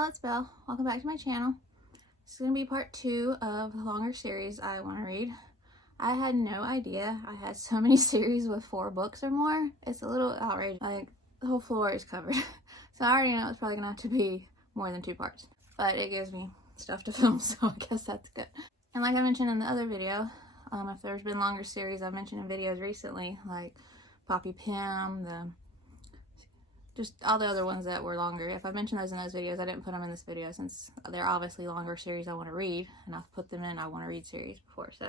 y'all, it's Belle. Welcome back to my channel. This is going to be part 2 of the longer series I want to read. I had no idea I had so many series with 4 books or more. It's a little outrageous. Like, the whole floor is covered. So I already know it's probably going to have to be more than 2 parts. But it gives me stuff to film, so I guess that's good. And like I mentioned in the other video, if there's been longer series I've mentioned in videos recently, like Poppy Pym, just all the other ones that were longer. If I mentioned those in those videos, I didn't put them in this video since they're obviously longer series I want to read, and I've put them in I want to read series before, so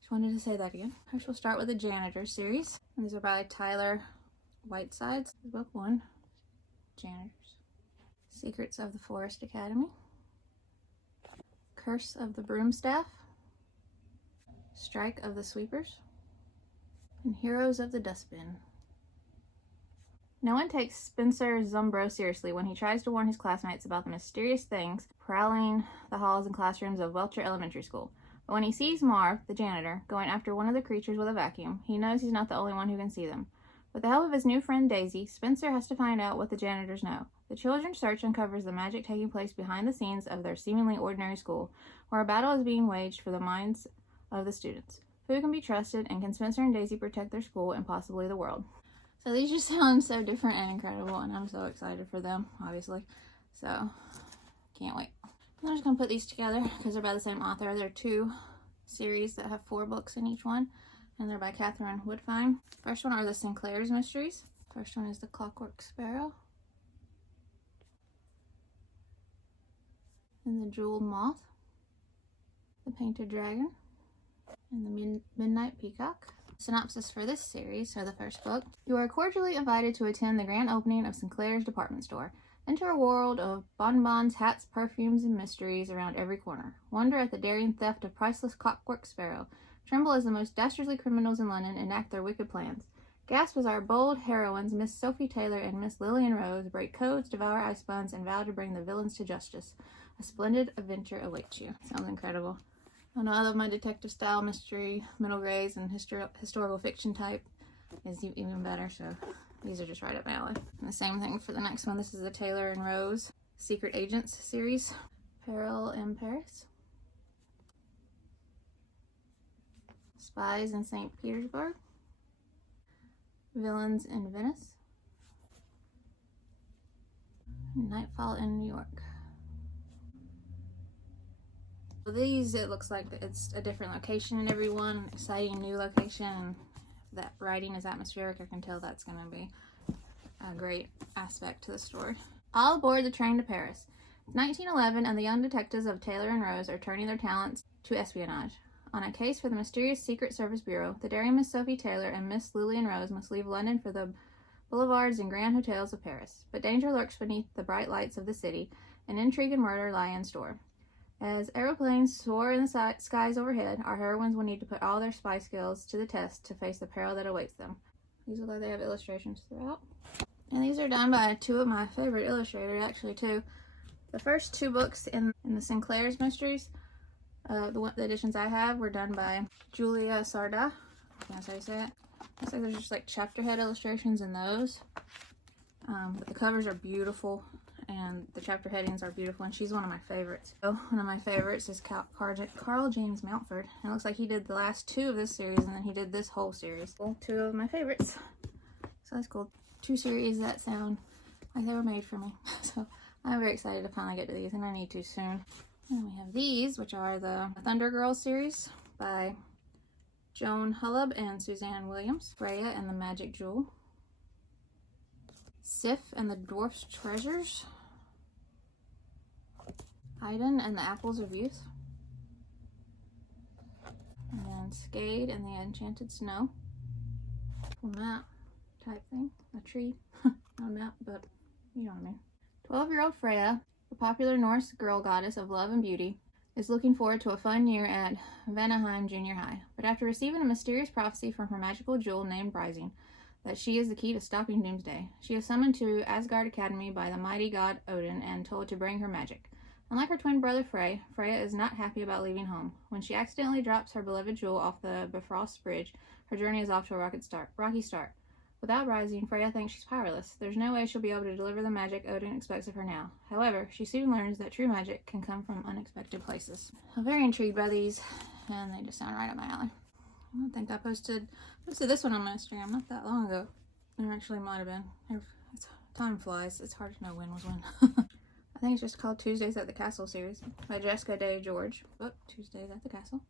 just wanted to say that again. First we'll start with the Janitor series. And these are by Tyler Whitesides. Book 1, Janitors. Secrets of the Forest Academy. Curse of the Broomstaff. Strike of the Sweepers. And Heroes of the Dustbin. No one takes Spencer Zumbro seriously when he tries to warn his classmates about the mysterious things prowling the halls and classrooms of Welcher Elementary School. But when he sees Marv, the janitor, going after one of the creatures with a vacuum, he knows he's not the only one who can see them. With the help of his new friend Daisy, Spencer has to find out what the janitors know. The children's search uncovers the magic taking place behind the scenes of their seemingly ordinary school, where a battle is being waged for the minds of the students. Who can be trusted, and can Spencer and Daisy protect their school and possibly the world? So these just sound so different and incredible, and I'm so excited for them, obviously. So, can't wait. I'm just going to put these together because they're by the same author. They're 2 series that have 4 books in each one, and they're by Katherine Woodfine. First one are the Sinclair's mysteries. First one is the Clockwork Sparrow. And the Jeweled Moth. The Painted Dragon. And the Midnight Peacock. Synopsis for this series, or the first book. You are cordially invited to attend the grand opening of Sinclair's department store. Enter a world of bonbons, hats, perfumes, and mysteries around every corner. Wonder at the daring theft of priceless Clockwork Sparrow. Tremble as the most dastardly criminals in London enact their wicked plans. Gasp as our bold heroines, Miss Sophie Taylor and Miss Lillian Rose, break codes, devour ice buns, and vow to bring the villains to justice. A splendid adventure awaits you. Sounds incredible. I know I love my detective style, mystery, middle grades, and historical fiction type is even better, so these are just right up my alley. And the same thing for the next one. This is the Taylor and Rose Secret Agents series. Peril in Paris. Spies in St. Petersburg. Villains in Venice. Nightfall in New York. These, it looks like it's a different location in every one, an exciting new location, and that writing is atmospheric. I can tell that's going to be a great aspect to the story. All aboard the train to Paris. It's 1911, and the young detectives of Taylor and Rose are turning their talents to espionage. On a case for the mysterious Secret Service Bureau, the daring Miss Sophie Taylor and Miss Lillian Rose must leave London for the boulevards and grand hotels of Paris. But danger lurks beneath the bright lights of the city, and intrigue and murder lie in store. As aeroplanes soar in the skies overhead, our heroines will need to put all their spy skills to the test to face the peril that awaits them. These look like they have illustrations throughout. And these are done by 2 of my favorite illustrators, actually, too. The first 2 books in the Sinclair's mysteries, the editions I have, were done by Júlia Sardà. That's how you say it. Looks like there's just like chapter head illustrations in those. But the covers are beautiful. And the chapter headings are beautiful, and she's one of my favorites. So one of my favorites is Carl James Mountford. And it looks like he did the last 2 of this series, and then he did this whole series. Well, 2 of my favorites. So that's cool. 2 series that sound like they were made for me. So I'm very excited to finally get to these, and I need to soon. And then we have these, which are the Thunder Girls series by Joan Holub and Suzanne Williams. Freya and the Magic Jewel. Sif and the Dwarf's Treasures. Haydn and the Apples of Youth. And then Skade and the Enchanted Snow. A map type thing. A tree. Not a map, but you know what I mean. 12-year-old Freya, the popular Norse girl goddess of love and beauty, is looking forward to a fun year at Vanaheim Junior High. But after receiving a mysterious prophecy from her magical jewel named Rising, that she is the key to stopping Doomsday, she is summoned to Asgard Academy by the mighty god Odin and told to bring her magic. Unlike her twin brother Freya is not happy about leaving home. When she accidentally drops her beloved jewel off the Bifrost Bridge, her journey is off to a rocky start. Without rising, Freya thinks she's powerless. There's no way she'll be able to deliver the magic Odin expects of her now. However, she soon learns that true magic can come from unexpected places. I'm very intrigued by these, and they just sound right up my alley. I don't think I posted this one on my Instagram not that long ago. There actually might have been. Time flies. It's hard to know when was when. I think it's just called Tuesdays at the Castle series by Jessica Day George. Oh, Tuesdays at the Castle.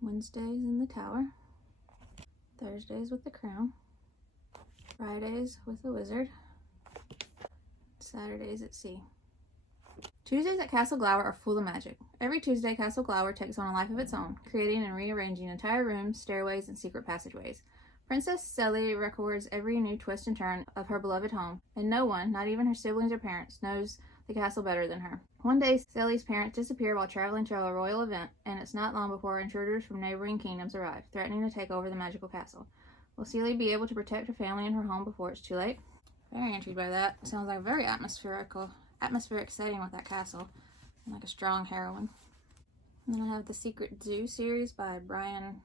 Wednesdays in the Tower. Thursdays with the Crown. Fridays with the Wizard. Saturdays at Sea. Tuesdays at Castle Glower are full of magic. Every Tuesday, Castle Glower takes on a life of its own, creating and rearranging entire rooms, stairways, and secret passageways. Princess Sally records every new twist and turn of her beloved home, and no one, not even her siblings or parents, knows the castle better than her. One day, Sally's parents disappear while traveling to a royal event, and it's not long before intruders from neighboring kingdoms arrive, threatening to take over the magical castle. Will Sally be able to protect her family and her home before it's too late? Very intrigued by that. Sounds like a very atmospheric setting with that castle, and like a strong heroine. And then I have the Secret Zoo series by Bryan.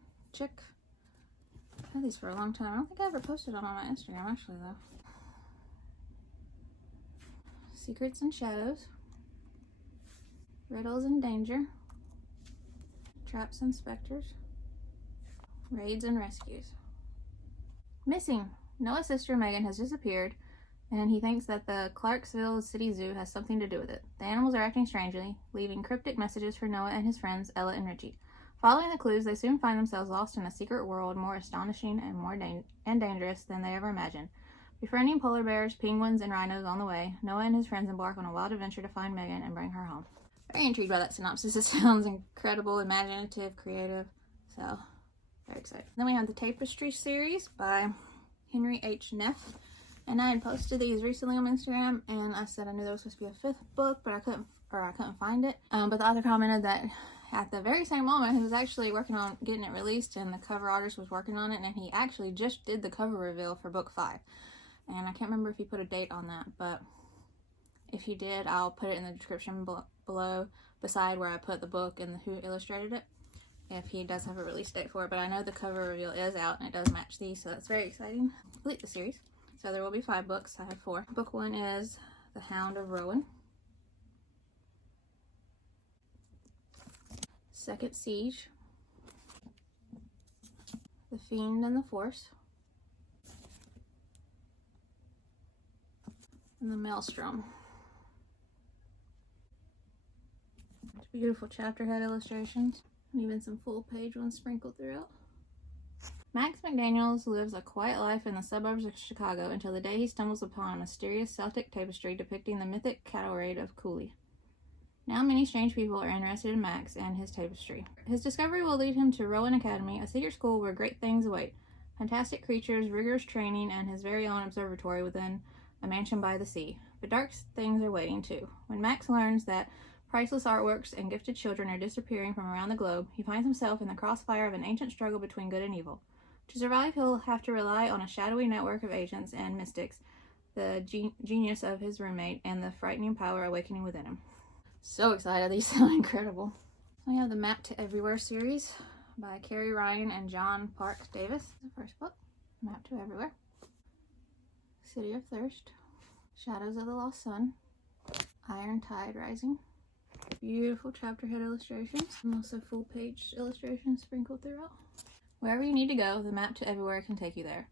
I've had these for a long time. I don't think I ever posted them on my Instagram, actually, though. Secrets and Shadows. Riddles and Danger. Traps and Specters. Raids and Rescues. Missing! Noah's sister Megan has disappeared, and he thinks that the Clarksville City Zoo has something to do with it. The animals are acting strangely, leaving cryptic messages for Noah and his friends, Ella and Richie. Following the clues, they soon find themselves lost in a secret world more astonishing and more dangerous than they ever imagined. Befriending polar bears, penguins, and rhinos on the way, Noah and his friends embark on a wild adventure to find Megan and bring her home. Very intrigued by that synopsis. It sounds incredible, imaginative, creative, so very excited. Then we have the Tapestry series by Henry H. Neff, and I had posted these recently on Instagram, and I said I knew there was supposed to be a 5th book, but I couldn't find it. But the author commented that at the very same moment, he was actually working on getting it released, and the cover artist was working on it, and he actually just did the cover reveal for book 5. And I can't remember if he put a date on that, but if he did, I'll put it in the description below, beside where I put the book and who illustrated it, if he does have a release date for it. But I know the cover reveal is out, and it does match these, so that's very exciting. Complete the series. So there will be 5 books. I have 4. Book 1 is The Hound of Rowan. Second Siege. The Fiend and the Force. And the Maelstrom. Beautiful chapter head illustrations, and even some full page ones sprinkled throughout. Max McDaniels lives a quiet life in the suburbs of Chicago until the day he stumbles upon a mysterious Celtic tapestry depicting the mythic cattle raid of Cooley. Now many strange people are interested in Max and his tapestry. His discovery will lead him to Rowan Academy, a secret school where great things await. Fantastic creatures, rigorous training, and his very own observatory within a mansion by the sea. But dark things are waiting too. When Max learns that priceless artworks and gifted children are disappearing from around the globe, he finds himself in the crossfire of an ancient struggle between good and evil. To survive, he'll have to rely on a shadowy network of agents and mystics, the genius of his roommate, and the frightening power awakening within him. So excited, these sound incredible. We have the Map to Everywhere series by Carrie Ryan and John Parke Davis. The first book, Map to Everywhere. City of Thirst. Shadows of the Lost Sun. Iron Tide Rising. Beautiful chapter head illustrations, and also full page illustrations sprinkled throughout. Wherever you need to go, the Map to Everywhere can take you there.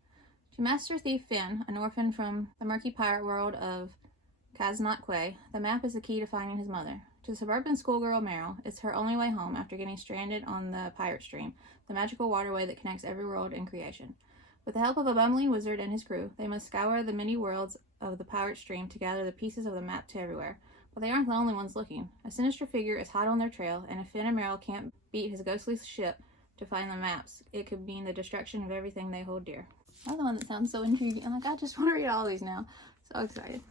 To Master Thief Finn, an orphan from the murky pirate world of Caznot Quay, the map is the key to finding his mother. To suburban schoolgirl Meryl, it's her only way home after getting stranded on the pirate stream, the magical waterway that connects every world in creation. With the help of a bumbling wizard and his crew, they must scour the many worlds of the pirate stream to gather the pieces of the map to everywhere. But they aren't the only ones looking. A sinister figure is hot on their trail, and if Finn and Meryl can't beat his ghostly ship to find the maps, it could mean the destruction of everything they hold dear. Another one that sounds so intriguing. I'm like, I just want to read all these now. So excited.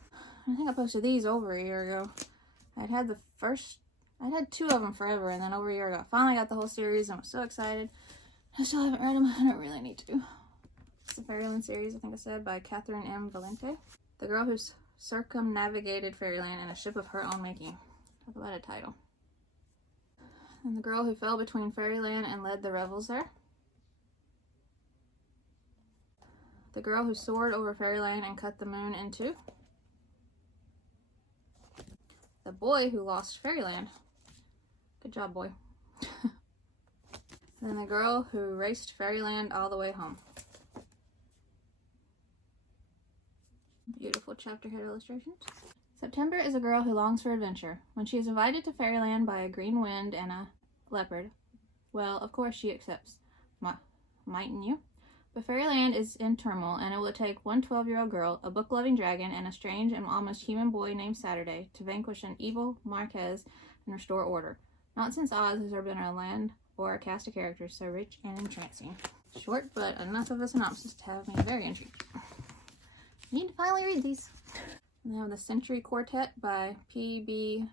I think I posted these over a year ago. I'd had 2 of them forever, and then over a year ago, I finally got the whole series, and I was so excited. I still haven't read them. I don't really need to. It's the Fairyland series, I think I said, by Katherynne Valente. The girl who circumnavigated Fairyland in a ship of her own making. Talk about a title. And the girl who fell between Fairyland and led the revels there. The Girl Who Soared Over Fairyland and Cut the Moon in Two. The Boy Who Lost Fairyland. Good job, boy. Then The Girl Who Raced Fairyland All the Way Home. Beautiful chapter head illustrations. September is a girl who longs for adventure. When she is invited to Fairyland by a green wind and a leopard, well, of course she accepts. Mightn't you? But Fairyland is in turmoil, and it will take one 12-year-old girl, a book-loving dragon, and a strange and almost human boy named Saturday to vanquish an evil Marquez and restore order. Not since Oz has there been a land or a cast of characters so rich and entrancing. Short, but enough of a synopsis to have me very intrigued. Need to finally read these. We have The Century Quartet by P.B.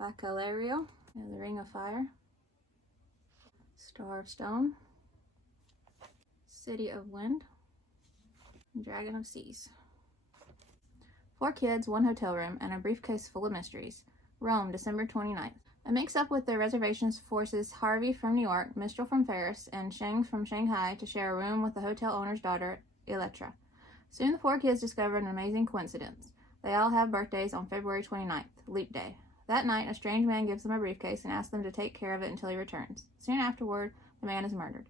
Bacalerio. We have The Ring of Fire. Star of Stone. City of Wind. Dragon of Seas. 4 kids, 1 hotel room, and a briefcase full of mysteries. Rome, December 29th. A mix-up with the reservations forces Harvey from New York, Mistral from Paris, and Sheng from Shanghai to share a room with the hotel owner's daughter, Elettra. Soon the 4 kids discover an amazing coincidence. They all have birthdays on February 29th, Leap Day. That night, a strange man gives them a briefcase and asks them to take care of it until he returns. Soon afterward, the man is murdered.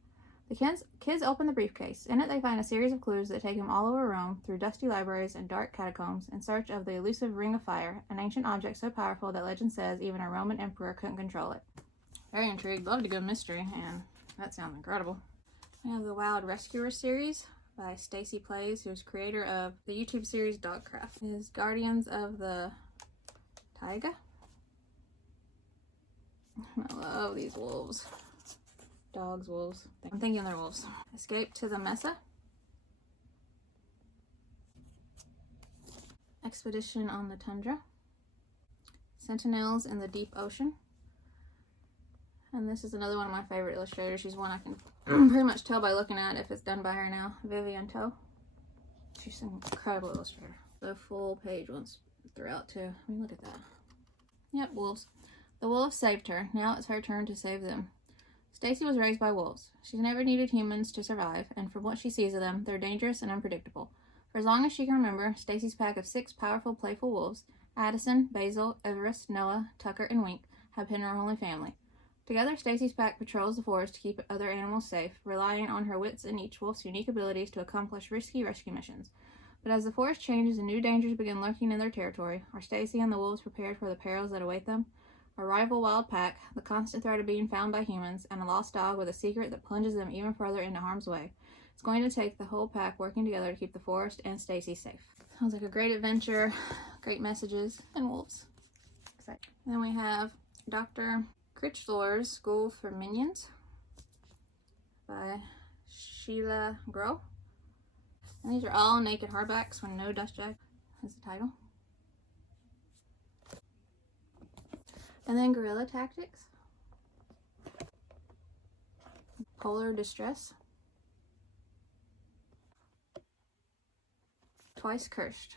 The kids open the briefcase. In it, they find a series of clues that take them all over Rome, through dusty libraries and dark catacombs, in search of the elusive Ring of Fire, an ancient object so powerful that legend says even a Roman emperor couldn't control it. Very intrigued. Loved a good mystery, and that sounds incredible. We have the Wild Rescuers series by Stacy Plays, who's creator of the YouTube series Dogcraft. Is Guardians of the Taiga. I love these wolves. Dogs, wolves. I'm thinking they're wolves. Escape to the Mesa. Expedition on the Tundra. Sentinels in the Deep Ocean. And this is another one of my favorite illustrators. She's one I can pretty much tell by looking at if it's done by her now. Vivian Toe. She's an incredible illustrator. The full page ones throughout too. I mean, look at that. Yep, wolves. The wolves saved her. Now it's her turn to save them. Stacy was raised by wolves. She's never needed humans to survive, and from what she sees of them, they're dangerous and unpredictable. For as long as she can remember, Stacy's pack of 6 powerful, playful wolves, Addison, Basil, Everest, Noah, Tucker, and Wink, have been her only family. Together, Stacy's pack patrols the forest to keep other animals safe, relying on her wits and each wolf's unique abilities to accomplish risky rescue missions. But as the forest changes and new dangers begin lurking in their territory, are Stacy and the wolves prepared for the perils that await them? A rival wild pack, the constant threat of being found by humans, and a lost dog with a secret that plunges them even further into harm's way. It's going to take the whole pack working together to keep the forest and Stacy safe. Sounds like a great adventure, great messages, and wolves. Exciting. Then we have Dr. Critchlor's School for Minions by Sheila Groh. And these are all naked hardbacks when no dust jacket is the title. And then Guerrilla Tactics, Polar Distress, Twice Cursed.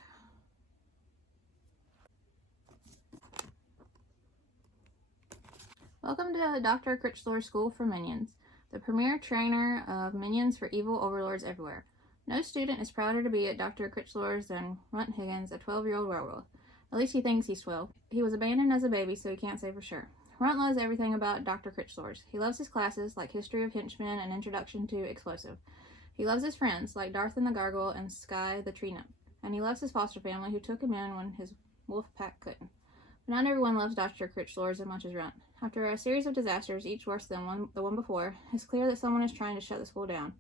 Welcome to Dr. Critchlor's School for Minions, the premier trainer of minions for evil overlords everywhere. No student is prouder to be at Dr. Critchlor's than Runt Higgins, a 12-year-old werewolf. At least he thinks he's 12. He was abandoned as a baby, so he can't say for sure. Runt loves everything about Dr. Critchlor's. He loves his classes, like History of Henchmen and Introduction to Explosive. He loves his friends, like Darth and the Gargoyle and Sky the Tree Nymph. And he loves his foster family, who took him in when his wolf pack couldn't. But not everyone loves Dr. Critchlor's as much as Runt. After a series of disasters, each worse than the one before, it's clear that someone is trying to shut the school down.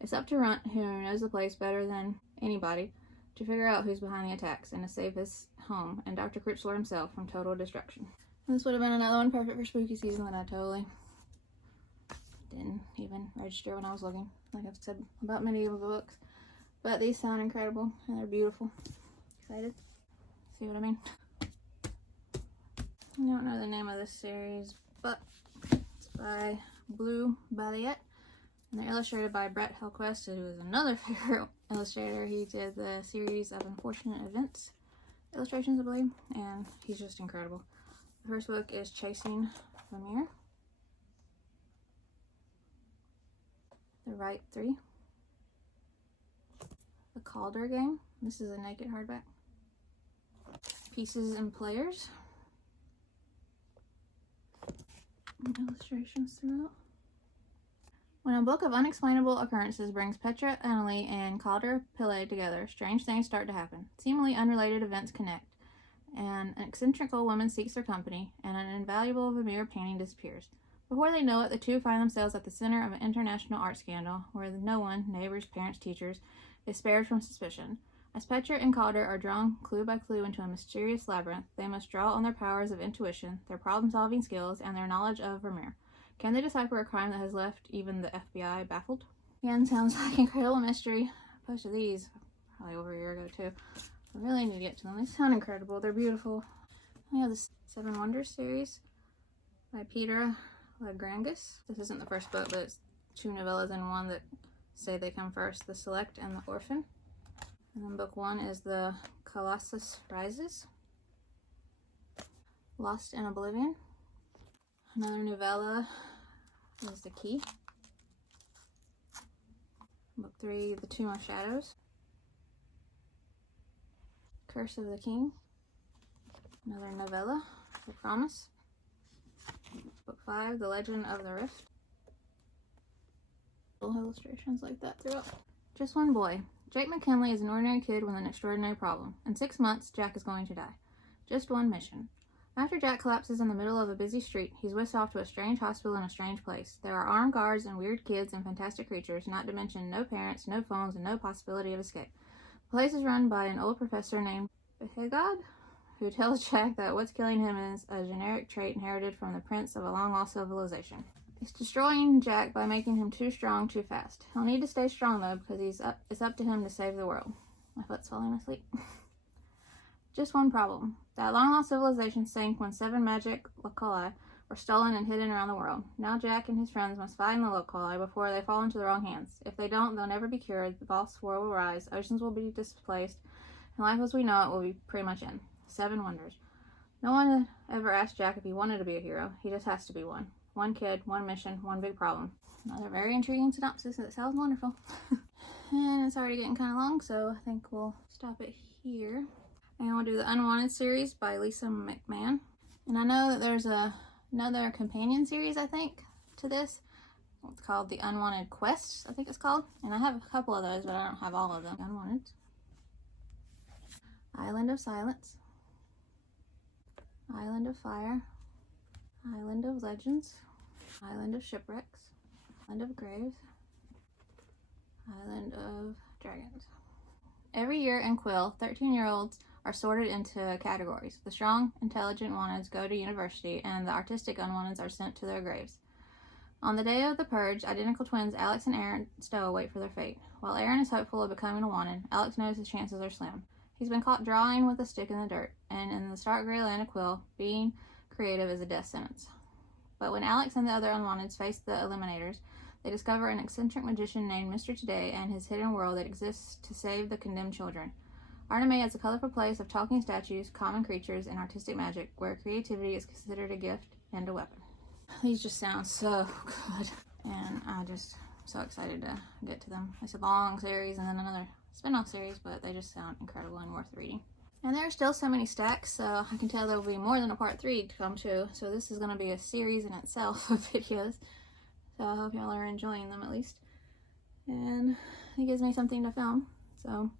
It's up to Runt, who knows the place better than anybody, to figure out who's behind the attacks and to save his home and Dr. Critchlor himself from total destruction. And this would have been another one perfect for spooky season that I totally didn't even register when I was looking, like I've said about many of the books. But these sound incredible and they're beautiful. Excited? See what I mean? I don't know the name of this series, but it's by Blue Balliet. And they're illustrated by Brett Helquist, who is another favorite illustrator. He did the series of Unfortunate Events illustrations, I believe, and he's just incredible. The first book is Chasing Lemire. The Right Three. The Calder game. This is a naked hardback. Pieces and Players. And illustrations throughout. When a book of unexplainable occurrences brings Petra, Annalie, and Calder Pillay together, strange things start to happen. Seemingly unrelated events connect. An eccentric old woman seeks their company, and an invaluable Vermeer painting disappears. Before they know it, the two find themselves at the center of an international art scandal, where no one, neighbors, parents, teachers, is spared from suspicion. As Petra and Calder are drawn clue by clue into a mysterious labyrinth, they must draw on their powers of intuition, their problem-solving skills, and their knowledge of Vermeer. Can they decipher a crime that has left even the FBI baffled? Again, sounds like incredible mystery. I posted these probably over a year ago too. I really need to get to them. They sound incredible. They're beautiful. We have the Seven Wonders series by Peter Lagrangus. This isn't the first book, but it's two novellas in one that say they come first. The Select and the Orphan. And then book one is The Colossus Rises. Lost in Oblivion. Another novella is The Key. Book three, The Tomb of Shadows. Curse of the King. Another novella, The Promise. Book five, The Legend of the Rift. Little illustrations like that throughout. Just One Boy. Jake McKinley is an ordinary kid with an extraordinary problem. In 6 months, Jack is going to die. Just one mission. After Jack collapses in the middle of a busy street, he's whisked off to a strange hospital in a strange place. There are armed guards and weird kids and fantastic creatures, not to mention no parents, no phones, and no possibility of escape. The place is run by an old professor named Behegod, who tells Jack that what's killing him is a generic trait inherited from the prince of a long-lost civilization. It's destroying Jack by making him too strong too fast. He'll need to stay strong, though, because it's up to him to save the world. My foot's falling asleep. Just one problem. That long-lost civilization sank when 7 magic loci were stolen and hidden around the world. Now Jack and his friends must find the loci before they fall into the wrong hands. If they don't, they'll never be cured, the lost war will rise, oceans will be displaced, and life as we know it will be pretty much in. 7 wonders. No one ever asked Jack if he wanted to be a hero. He just has to be one. One kid, one mission, one big problem. Another very intriguing synopsis that sounds wonderful. And it's already getting kind of long, so I think we'll stop it here. And we'll do the Unwanted series by Lisa McMahon. And I know that there's another companion series, I think, to this. It's called The Unwanted Quests, I think it's called. And I have a couple of those, but I don't have all of them. Unwanted. Island of Silence. Island of Fire. Island of Legends. Island of Shipwrecks. Island of Graves. Island of Dragons. Every year in Quill, 13-year-olds are sorted into categories. The strong, intelligent wanteds go to university, and the artistic unwanteds are sent to their graves. On the day of the purge, identical twins Alex and Aaron Stowe wait for their fate. While Aaron is hopeful of becoming a wanted, Alex knows his chances are slim. He's been caught drawing with a stick in the dirt, and in the stark gray land of Quill, being creative is a death sentence. But when Alex and the other unwanteds face the Eliminators, they discover an eccentric magician named Mr. Today and his hidden world that exists to save the condemned children. Arnhem is a colorful place of talking statues, common creatures, and artistic magic, where creativity is considered a gift and a weapon. These just sound so good, and I'm just so excited to get to them. It's a long series and then another spin-off series, but they just sound incredible and worth reading. And there are still so many stacks, so I can tell there will be more than a part 3 to come too. So this is going to be a series in itself of videos. So I hope y'all are enjoying them at least. And it gives me something to film. So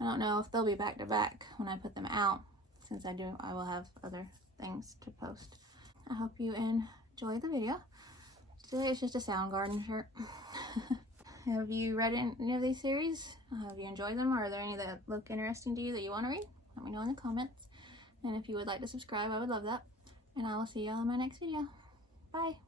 I don't know if they'll be back to back when I put them out. Since I will have other things to post. I hope you enjoyed the video. Today it's just a Soundgarden shirt. Have you read any of these series? Have you enjoyed them, or are there any that look interesting to you that you want to read? Let me know in the comments. And if you would like to subscribe, I would love that. And I will see y'all in my next video. Bye!